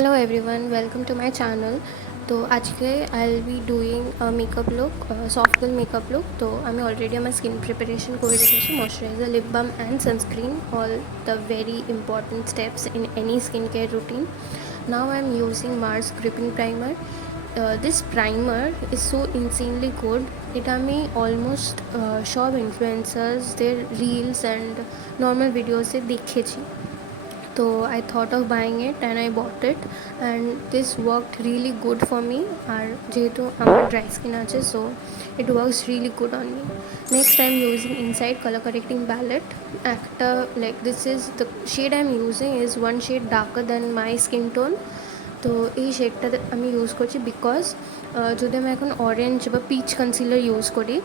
Hello everyone, welcome to my channel. তো আজকে I'll be doing a makeup look, soft girl makeup look. তো আমি অলরেডি আমার skin preparation করে রেখেছি, moisturiser, lip balm and sunscreen, all the very important steps in any skincare routine. Now I'm using Mars gripping primer. This primer is so insanely good. এটা আমি অলমোস্ট সব ইনফ্লুয়েন্সার্সদের reels and normal ভিডিওসে দেখেছি. So I thought of buying it and I bought it, and this worked really good for me. আর যেহেতু আমার dry skin আছে, so it works really good on me. Next I'm using Inside color correcting palette. একটা like this is the shade I'm using is one shade darker than my skin tone. তো এই শেডটা আমি ইউজ করছি বিকজ যদি আমি এখন অরেঞ্জ বা পিচ কনসিলার ইউজ করি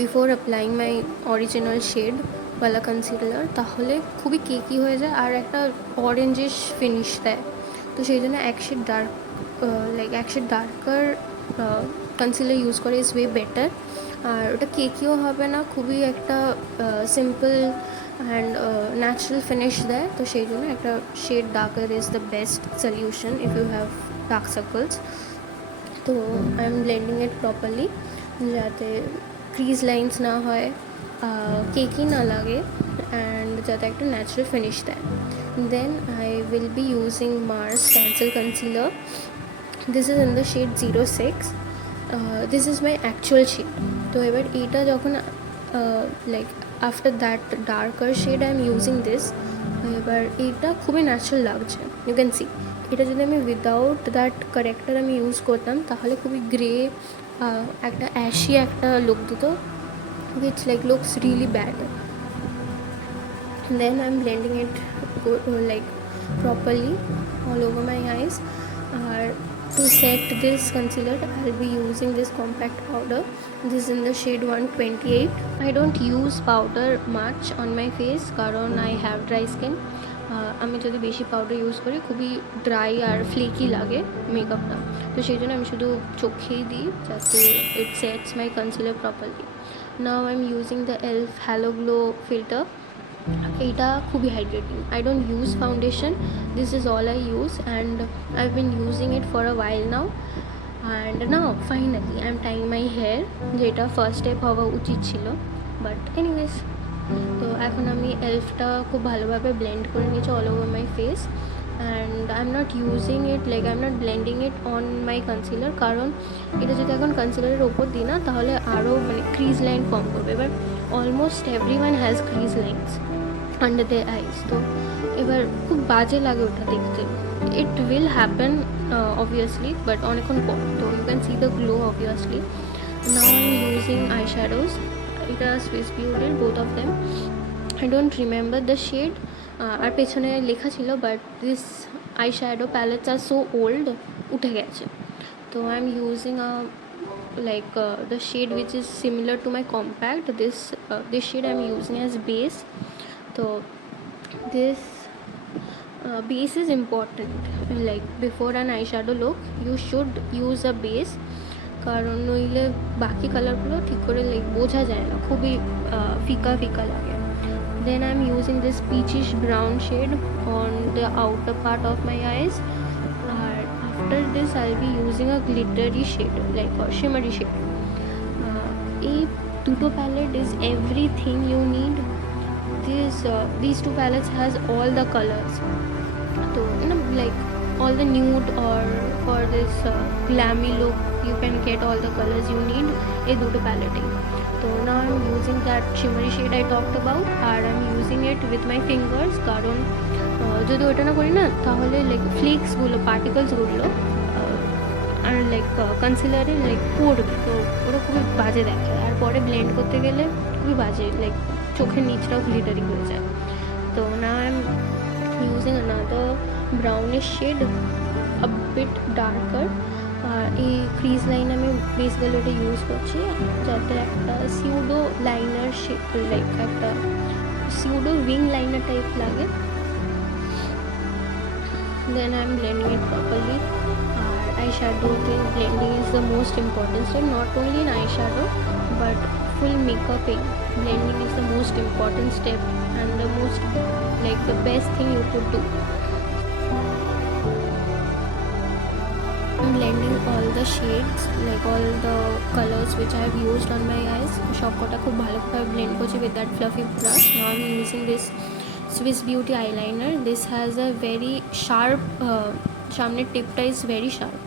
before applying my original shade ওয়ালা কনসিলার, তাহলে খুবই কেকি হয়ে যায় আর একটা অরেঞ্জিশ ফিনিশ দেয়. তো সেই জন্য এক শেড ডার্কার কনসিলার ইউজ করে ইজ ওয়ে বেটার. আর ওটা কেকিও হবে না, খুবই একটা সিম্পল অ্যান্ড ন্যাচারাল ফিনিশ দেয়. তো সেই জন্য একটা shade darker is the best solution if you have dark circles. তো I am blending it properly যাতে ক্রিজ লাইন্স না হয়, কেকি না লাগে, অ্যান্ড যাতে একটা ন্যাচারাল ফিনিশ দেয়. Then I will be using Mars cancel concealer. This is in the shade 06. This is my actual shade. তো এবার এইটা যখন like after that darker shade I am using this. এবার এইটা খুবই ন্যাচারাল লাগছে, ইউ ক্যান সি. এটা যদি আমি উইদাউট দ্যাট কারেক্টার আমি ইউজ করতাম তাহলে খুবই গ্রে একটা অ্যাশি একটা লুক দিত, which like looks really bad. Then I'm blending it like properly all over my eyes. To set this concealer I'll be using this compact powder. This is in the shade 128. I don't use powder much on my face কারণ I have dry skin. আমি যদি বেশি powder use করি খুবই ড্রাই আর ফ্লেকি লাগে মেকআপটা. তো সেই জন্য আমি শুধু চোখেই দিই যাতে it sets my concealer properly. Now I'm using the e.l.f. Halo Glow filter. এটা খুবই hydrating. I don't use foundation. This is all I use and I've been using it for a while now. And now finally I'm tying my hair, যেটা first step হওয়া উচিত ছিল, but anyways. তো এখন আমি এলফটা খুব ভালোভাবে ব্লেন্ড করে নিয়েছি all over my face. And I am not using it like I am not blending it on my concealer, কারণ এটা যদি এখন কনসিলারের ওপর দিই না তাহলে আরও মানে ক্রিজ লাইন ফর্ম করবে. এবার almost everyone has crease lines under the eyes. তো এবার খুব বাজে লাগে ওটা দেখতে. It will happen obviously, but অনেকক্ষণ পর. তো you can see the glow obviously. Now I am using eye shadows. এটা সুইস বিউটির both of them. I don't remember the shade, আর পেছনে লেখা ছিল, but this eye shadow palettes are so old, উঠে গেছে. তো I am using the shade which is similar to my compact. This shade I am using as base. So this base is important. Like before an eyeshadow look you should use a base, কারণ নইলে বাকি কালারগুলো ঠিক করে লাইক বোঝা যায় না, খুবই ফিকা ফিকা লাগে. Then I am using this peachish brown shade on the outer part of my eyes. After this I'll be using a glittery shade like a shimmery shade. এই দুটো palette is everything you need. These two palettes has all the colors. So like all the nude, or for this glammy look you can get all the colors you need এই দুটো palette. So now I'm using that shimmery shade I talked about, and I'm using it with my fingers কারণ যদি ওটা না করি না তাহলে লাইক ফ্লেক্সগুলো পার্টিকলসগুলো আর লাইক কনসিলারে লাইক পড়বে, তো ওটা খুবই বাজে দেখায়. আর পরে ব্লেন্ড করতে গেলে খুবই বাজে, লাইক চোখের নিচটাও গ্লিটারি হয়ে যায়. তো না I am using another brownish shade a bit darker. আর এই ক্রিজ লাইন আমি বেসিক্যালি ওটা ইউজ করছি যাতে একটা সিউডো লাইনার শেড, লাইক একটা সিউডো উইং লাইনার টাইপ লাগে. Then I am blending it properly. Eyeshadow blending is the most important step, not only in eyeshadow but full makeuping. Blending is the most important step and the most like the best thing you could do. blending all the shades, like all the colors which I have used on my eyes. সব কটা খুব ভালো করে blend করছি with that fluffy brush. Now I'm using this Swiss Beauty eyeliner. This has a very sharp সামনের টিপটা is very sharp.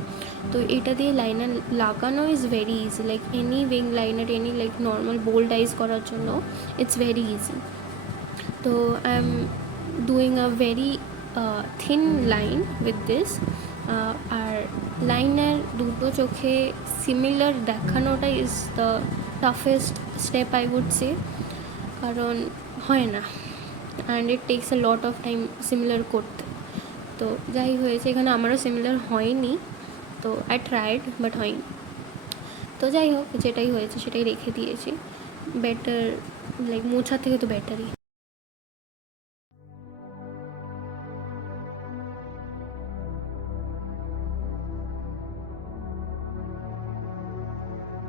তো এটা দিয়ে লাইনার লাগানো is very easy, like any wing liner, any like normal bold eyes করার জন্য it's very easy. তো I am doing a very thin line with this. আর লাইনার দুটো চোখে সিমিলার দেখানোটা is the toughest step I would say, কারণ হয় না, and it takes a lot of time similar করতে। তো যাই হয়েছে, এখানে আমারও সিমিলার হয়নি, তো আই ট্রাইড বাট হয়নি। তো যাই হোক, যেটাই হয়েছে সেটাই রেখে দিয়েছি, বেটার লাইক মোছার থেকে তো বেটারই।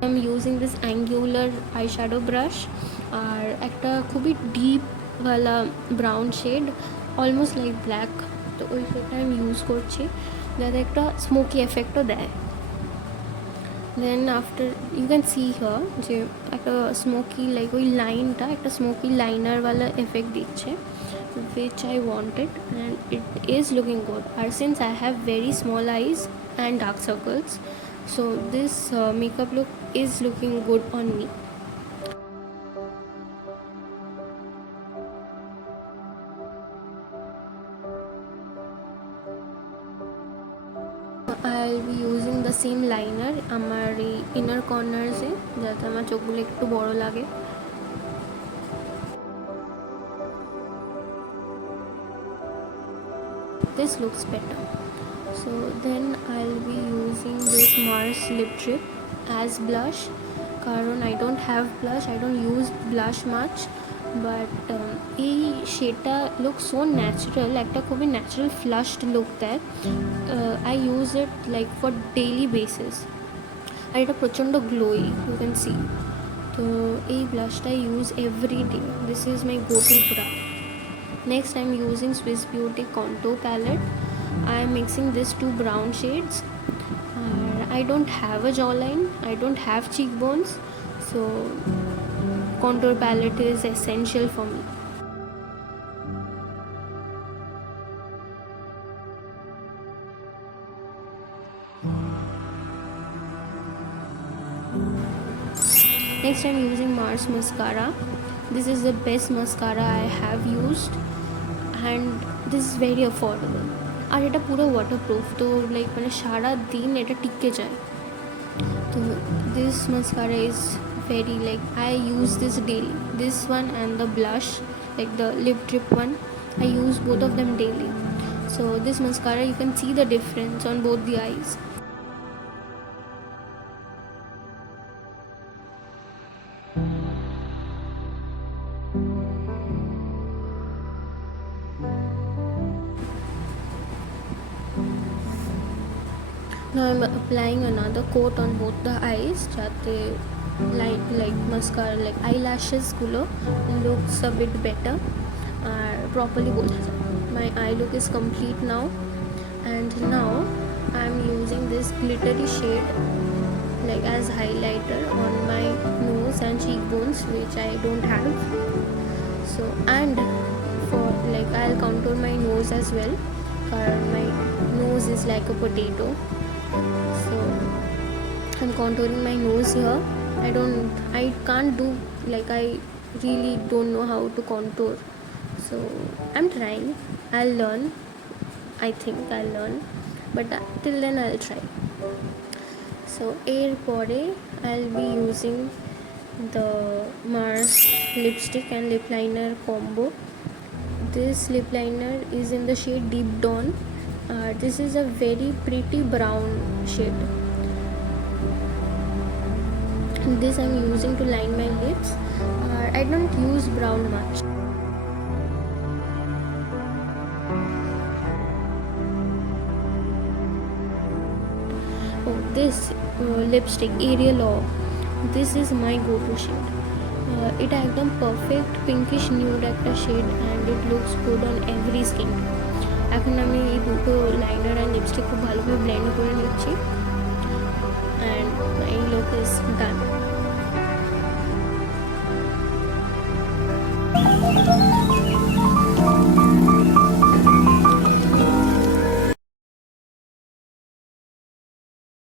I am using this angular eye shadow brush, আর একটা খুবই ডিপওয়ালা brown shade, almost like black. তো ওই শেডটা আমি ইউজ করছি যাতে একটা স্মোকি এফেক্টও দেয়। Then after you can see here যে একটা স্মোকি লাইক ওই লাইনটা একটা স্মোকি লাইনারওয়ালা এফেক্ট দিচ্ছে, which I wanted, and it is looking good. And since I have very small eyes and dark circles, so this makeup look is looking good on me. I'll be using the same liner আমার এই ইনার কর্নার্সে, যাতে আমার চোখগুলো একটু বড় লাগে। This looks better. So then I'll be using this Mars lip trip as blush, কারণ I don't have blush, I don't use blush much, but এই শেডটা লুক সো ন্যাচারাল, একটা খুবই ন্যাচারাল ফ্লাশড লুক দেয়। I use it like for daily basis, আর এটা প্রচণ্ড glowy, you can see. তো এই ব্লাশটা use every day, this is my go to brush. Next I'm using Swiss Beauty contour palette. I am mixing these two brown shades. I don't have a jawline, I don't have cheekbones, so contour palette is essential for me. Next I'm using Mars mascara. This is the best mascara I have used, and this is very affordable, আর এটা পুরো ওয়াটারপ্রুফ, তো লাইক মানে সারা দিন এটা টিকে যায়। তো this mascara is very like I use this daily, this one and the blush like the lip trip one, I use both of them daily. So this mascara you can see the difference on both the eyes. Now I'm applying another coat on both the eyes, jate like mascara like eyelashes gulo looks a bit better properly both. My eye look is complete now, and now I'm using this glittery shade like as highlighter on my nose and cheekbones, which I don't have. So and for like I'll contour my nose as well, my nose is like a potato. So I'm contouring my nose here. I can't do like I really don't know how to contour, so I'm trying. I'll learn, I think I'll learn, but till then I'll try. So এরপরে I'll be using the Mars lipstick and lip liner combo. This lip liner is in the shade Deep Dawn. This is a very pretty brown shade. This I'm using to line my lips. I don't use brown much. Oh, this lipstick Ariel O, this is my go-to shade. এটা একদম perfect pinkish nude একটা shade, and it looks good on every skin. এখন আমি এই দুটো liner and lipstick খুব ভালোভাবে ব্লেন্ড করে নিচ্ছি। is done.